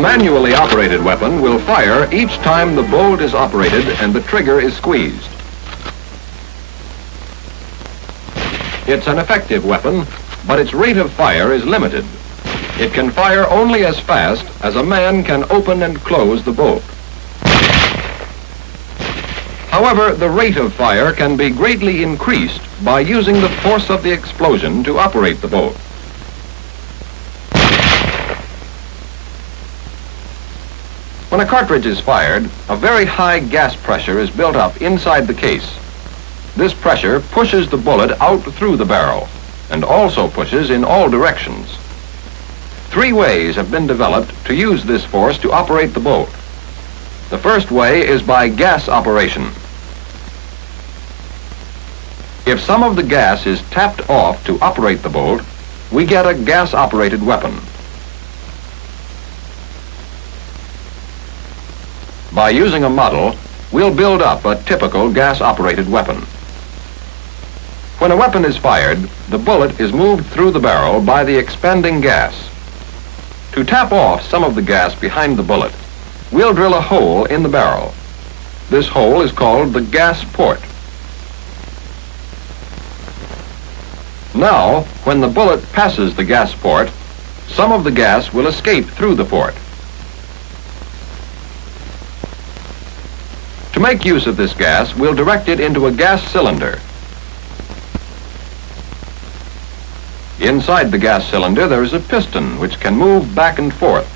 manually operated weapon will fire each time the bolt is operated and the trigger is squeezed. It's an effective weapon, but its rate of fire is limited. It can fire only as fast as a man can open and close the bolt. However, the rate of fire can be greatly increased by using the force of the explosion to operate the bolt. When a cartridge is fired, a very high gas pressure is built up inside the case. This pressure pushes the bullet out through the barrel and also pushes in all directions. 3 ways have been developed to use this force to operate the bolt. The first way is by gas operation. If some of the gas is tapped off to operate the bolt, we get a gas-operated weapon. By using a model, we'll build up a typical gas-operated weapon. When a weapon is fired, the bullet is moved through the barrel by the expanding gas. To tap off some of the gas behind the bullet, we'll drill a hole in the barrel. This hole is called the gas port. Now, when the bullet passes the gas port, some of the gas will escape through the port. To make use of this gas, we'll direct it into a gas cylinder. Inside the gas cylinder, there is a piston which can move back and forth.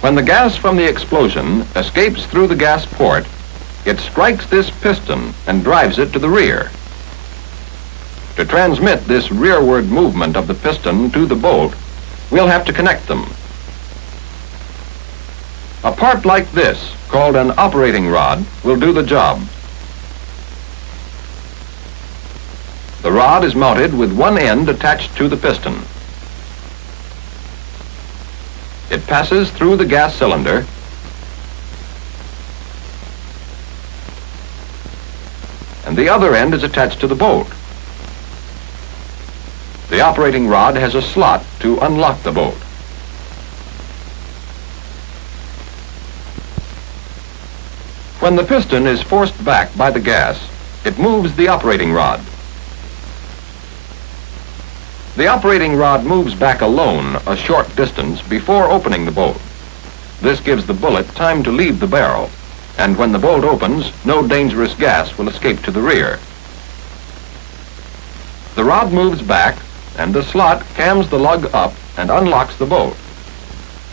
When the gas from the explosion escapes through the gas port, it strikes this piston and drives it to the rear. To transmit this rearward movement of the piston to the bolt, we'll have to connect them. A part like this, called an operating rod, will do the job. The rod is mounted with one end attached to the piston. It passes through the gas cylinder and the other end is attached to the bolt. The operating rod has a slot to unlock the bolt. When the piston is forced back by the gas, it moves the operating rod. The operating rod moves back alone a short distance before opening the bolt. This gives the bullet time to leave the barrel, and when the bolt opens, no dangerous gas will escape to the rear. The rod moves back, and the slot cams the lug up and unlocks the bolt.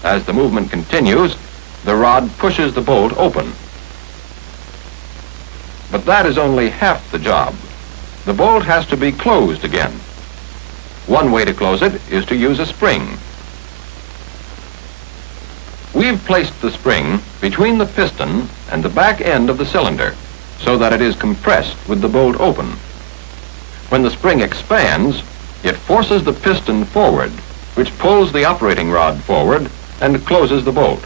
As the movement continues, the rod pushes the bolt open. But that is only half the job. The bolt has to be closed again. One way to close it is to use a spring. We've placed the spring between the piston and the back end of the cylinder so that it is compressed with the bolt open. When the spring expands, it forces the piston forward, which pulls the operating rod forward and closes the bolt.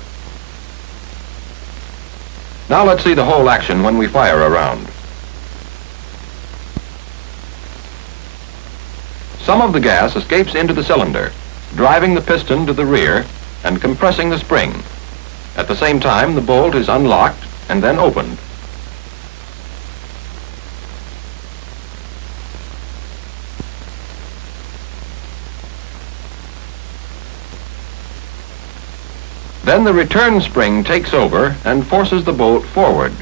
Now let's see the whole action when we fire a round. Some of the gas escapes into the cylinder, driving the piston to the rear and compressing the spring. At the same time, the bolt is unlocked and then opened. Then the return spring takes over and forces the bolt forward.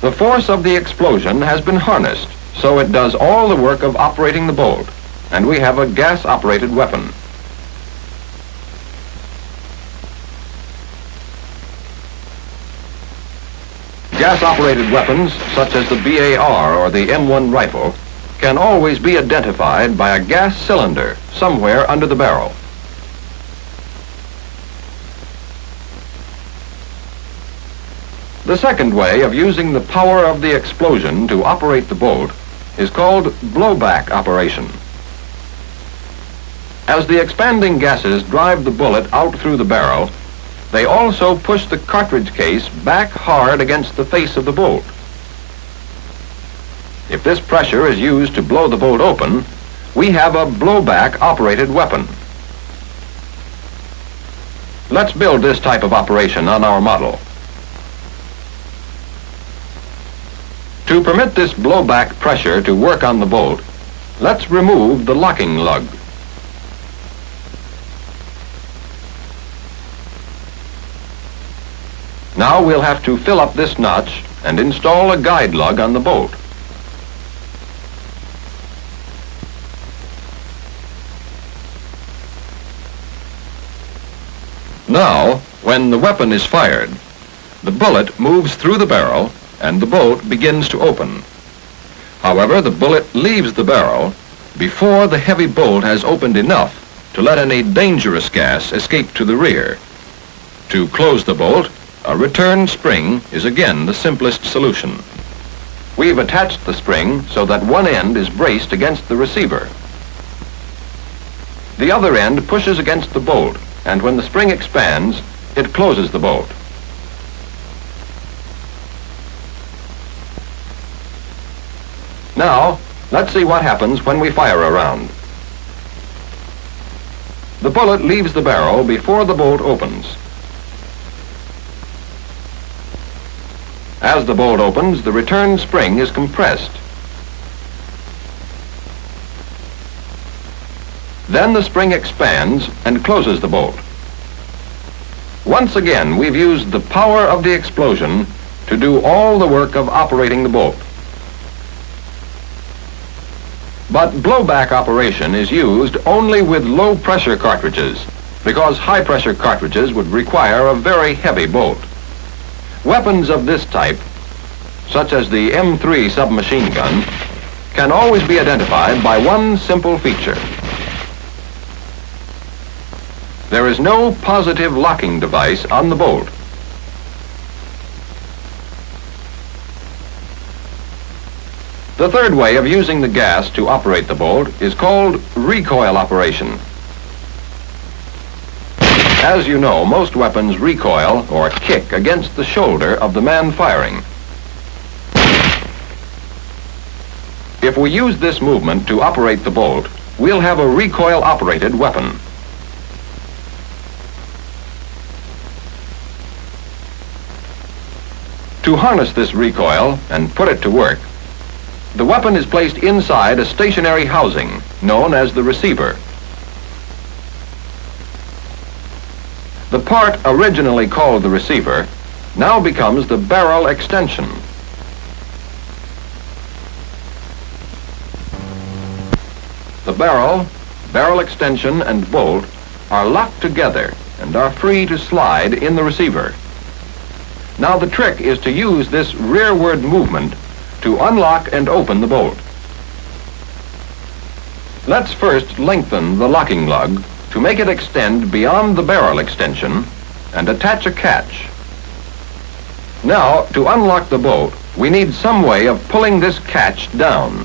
The force of the explosion has been harnessed, so it does all the work of operating the bolt, and we have a gas-operated weapon. Gas-operated weapons, such as the BAR or the M1 rifle, can always be identified by a gas cylinder somewhere under the barrel. The second way of using the power of the explosion to operate the bolt is called blowback operation. As the expanding gases drive the bullet out through the barrel, they also push the cartridge case back hard against the face of the bolt. If this pressure is used to blow the bolt open, we have a blowback-operated weapon. Let's build this type of operation on our model. To permit this blowback pressure to work on the bolt, let's remove the locking lug. Now we'll have to fill up this notch and install a guide lug on the bolt. Now, when the weapon is fired, the bullet moves through the barrel and the bolt begins to open. However, the bullet leaves the barrel before the heavy bolt has opened enough to let any dangerous gas escape to the rear. To close the bolt, a return spring is again the simplest solution. We've attached the spring so that one end is braced against the receiver. The other end pushes against the bolt, and when the spring expands, it closes the bolt. Now, let's see what happens when we fire a round. The bullet leaves the barrel before the bolt opens. As the bolt opens, the return spring is compressed. Then the spring expands and closes the bolt. Once again, we've used the power of the explosion to do all the work of operating the bolt. But blowback operation is used only with low-pressure cartridges, because high-pressure cartridges would require a very heavy bolt. Weapons of this type, such as the M3 submachine gun, can always be identified by one simple feature. There is no positive locking device on the bolt. The third way of using the gas to operate the bolt is called recoil operation. As you know, most weapons recoil or kick against the shoulder of the man firing. If we use this movement to operate the bolt, we'll have a recoil-operated weapon. To harness this recoil and put it to work, the weapon is placed inside a stationary housing known as the receiver. The part originally called the receiver now becomes the barrel extension. The barrel extension and bolt are locked together and are free to slide in the receiver. Now the trick is to use this rearward movement to unlock and open the bolt. Let's first lengthen the locking lug to make it extend beyond the barrel extension and attach a catch. Now, to unlock the bolt, we need some way of pulling this catch down.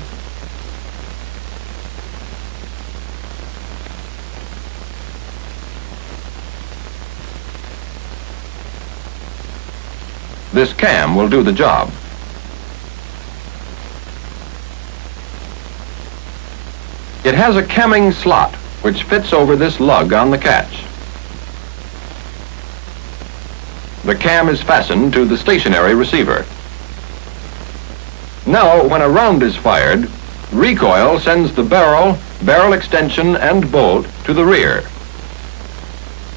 This cam will do the job. It has a camming slot which fits over this lug on the catch. The cam is fastened to the stationary receiver. Now, when a round is fired, recoil sends the barrel extension and bolt to the rear.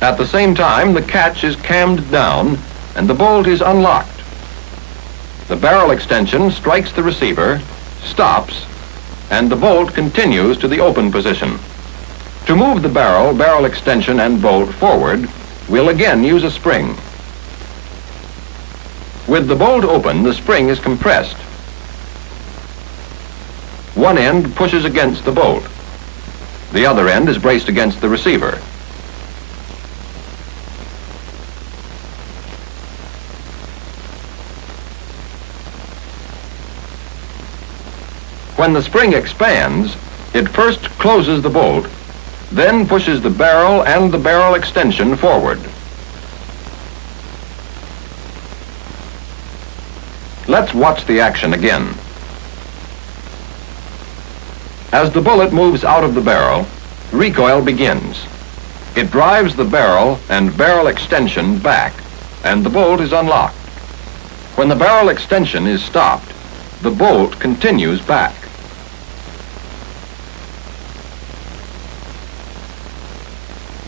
At the same time, the catch is cammed down and the bolt is unlocked. The barrel extension strikes the receiver, stops, and the bolt continues to the open position. To move the barrel extension and bolt forward, we'll again use a spring. With the bolt open, the spring is compressed. One end pushes against the bolt. The other end is braced against the receiver. When the spring expands, it first closes the bolt, then pushes the barrel and the barrel extension forward. Let's watch the action again. As the bullet moves out of the barrel, recoil begins. It drives the barrel and barrel extension back, and the bolt is unlocked. When the barrel extension is stopped, the bolt continues back.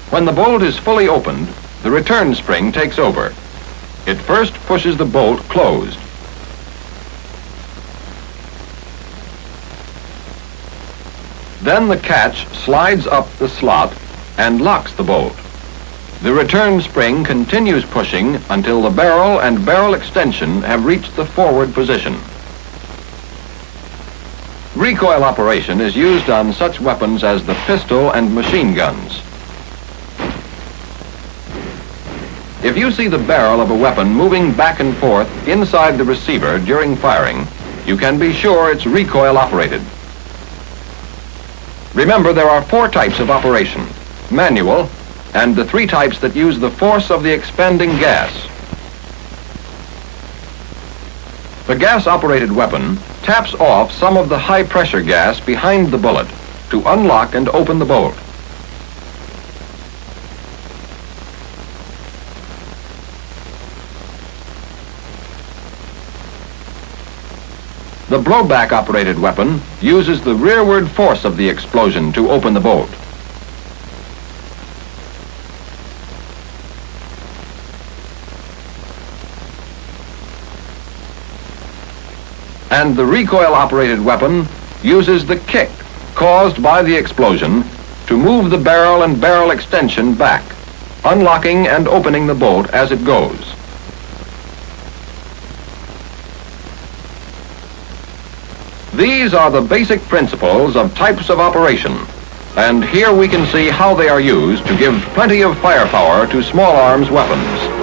When the bolt is fully opened, the return spring takes over. It first pushes the bolt closed. Then the catch slides up the slot and locks the bolt. The return spring continues pushing until the barrel and barrel extension have reached the forward position. Recoil operation is used on such weapons as the pistol and machine guns. If you see the barrel of a weapon moving back and forth inside the receiver during firing, you can be sure it's recoil operated. Remember, there are 4 types of operation: manual, and the 3 types that use the force of the expanding gas. The gas-operated weapon taps off some of the high-pressure gas behind the bullet to unlock and open the bolt. The blowback-operated weapon uses the rearward force of the explosion to open the bolt. And the recoil-operated weapon uses the kick caused by the explosion to move the barrel and barrel extension back, unlocking and opening the bolt as it goes. These are the basic principles of types of operation, and here we can see how they are used to give plenty of firepower to small arms weapons.